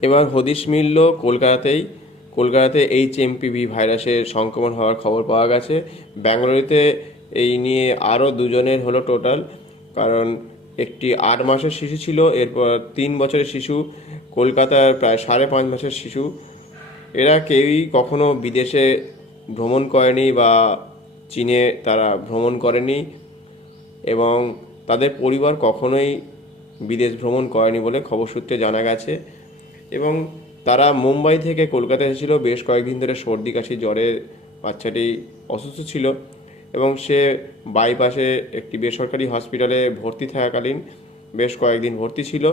এবার হদিশ মিলল কলকাতাতে HMPV ভাইরাসের সংক্রমণ হওয়ার খবর পাওয়া গেছে। ব্যাঙ্গালুরুতে এই নিয়ে আরও দুজনের হলো টোটাল। কারণ একটি 8 মাসের শিশু ছিল, এরপর 3 বছরের শিশু, কলকাতার প্রায় 5.5 মাসের শিশু। এরা কেউই কখনো বিদেশে ভ্রমণ করেনি বা চীনে তারা ভ্রমণ করেনি, এবং তাদের পরিবার কখনোই বিদেশ ভ্রমণ করেনি বলে খবর সূত্রে জানা গেছে। এবং তারা মুম্বাই থেকে কলকাতা এসেছিল। বেশ কয়েকদিন ধরে সর্দি কাশি জ্বরে বাচ্চাটি অসুস্থ ছিল, এবং সে বাইপাসে একটি বেসরকারি হসপিটালে ভর্তি থাকাকালীন বেশ কয়েকদিন ভর্তি ছিল,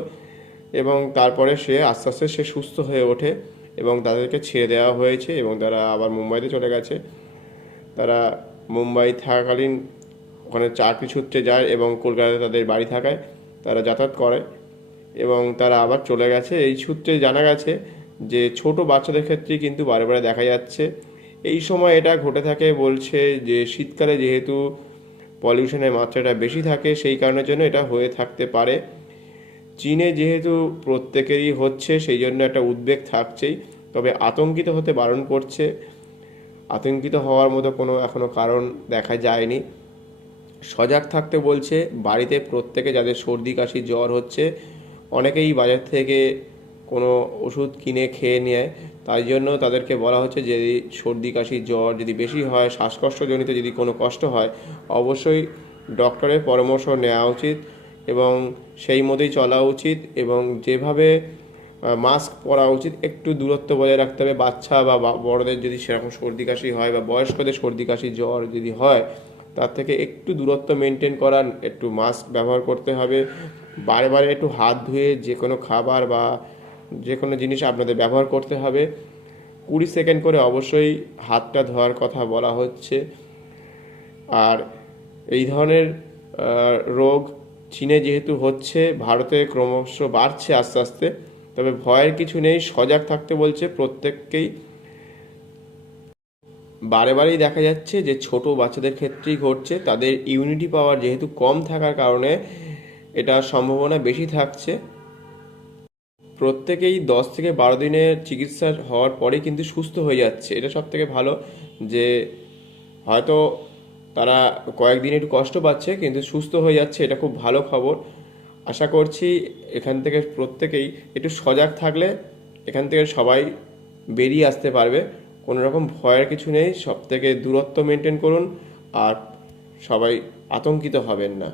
এবং তারপরে সে আস্তে আস্তে সুস্থ হয়ে ওঠে এবং তাদেরকে ছেড়ে দেওয়া হয়েছে এবং তারা আবার মুম্বাইতে চলে গেছে। তারা মুম্বাই থাকাকালীন ওখানে চাকরি সূত্রে যায় এবং কলকাতায় তাদের বাড়ি থাকায় তারা যাতায়াত করে, এবং তারা আবার চলে গেছে। এই সূত্রে জানা গেছে যে ছোট বাচ্চাদের ক্ষেত্রে কিন্তু বারে বারে দেখা যাচ্ছে। এই সময় এটা ঘটে থাকে, বলছে যে শীতকালে যেহেতু পলিউশনের মাত্রাটা বেশি থাকে সেই কারণের জন্য এটা হয়ে থাকতে পারে। চীনে যেহেতু প্রত্যেকেরই হচ্ছে সেই জন্য একটা উদ্বেগ থাকছেই, তবে আতঙ্কিত হতে বারণ করছে। আতঙ্কিত হওয়ার মতো কোনো এখনও কারণ দেখা যায়নি। সজাগ থাকতে বলছে। বাড়িতে প্রত্যেকে যাদের সর্দি কাশি জ্বর হচ্ছে, অনেকেই বাজার থেকে কোনো ওষুধ কিনে খেয়ে নেয়, তাই জন্য তাদেরকে বলা হচ্ছে যে সর্দি কাশি জ্বর যদি বেশি হয়, শ্বাসকষ্টজনিত যদি কোনো কষ্ট হয়, অবশ্যই ডক্টরের পরামর্শ নেওয়া উচিত এবং সেই মতোই চলা উচিত, এবং যেভাবে মাস্ক পরা উচিত, একটু দূরত্ব বজায় রাখতে হবে। বাচ্চা বা বড়দের যদি সেরকম সর্দি কাশি হয় বা বয়স্কদের সর্দি কাশি জ্বর যদি হয়, তার থেকে একটু দূরত্ব মেনটেন করার, একটু মাস্ক ব্যবহার করতে হবে। বারে বারে একটু হাত ধুয়ে যে কোনো খাবার বা যে কোনো জিনিস আপনাদের ব্যবহার করতে হবে। 20 সেকেন্ড করে অবশ্যই হাতটা ধোয়ার কথা বলা হচ্ছে। আর এই ধরনের রোগ চীনে যেহেতু হচ্ছে, ভারতে ক্রমশ বাড়ছে আস্তে আস্তে, তবে ভয়ের কিছু নেই, সজাগ থাকতে বলছে প্রত্যেককেই। বারে বারেই দেখা যাচ্ছে যে ছোট বাচ্চাদের ক্ষেত্রেই ঘটছে, তাদের ইমিউনিটি পাওয়ার যেহেতু কম থাকার কারণে এটার সম্ভাবনা বেশি থাকছে। প্রত্যেকেই 10 থেকে 12 দিনের চিকিৎসা হওয়ার পরেই কিন্তু সুস্থ হয়ে যাচ্ছে। এটা সব থেকে ভালো, যে হয়তো তারা কয়েকদিন একটু কষ্ট পাচ্ছে কিন্তু সুস্থ হয়ে যাচ্ছে, এটা খুব ভালো খবর। আশা করছি এখান থেকে প্রত্যেকেই একটু সজাগ থাকলে এখান থেকে সবাই বেরিয়ে আসতে পারবে। কোনো রকম ভয়ের কিছু নেই, সব থেকে দূরত্ব মেনটেন করুন আর সবাই আতঙ্কিত হবেন না।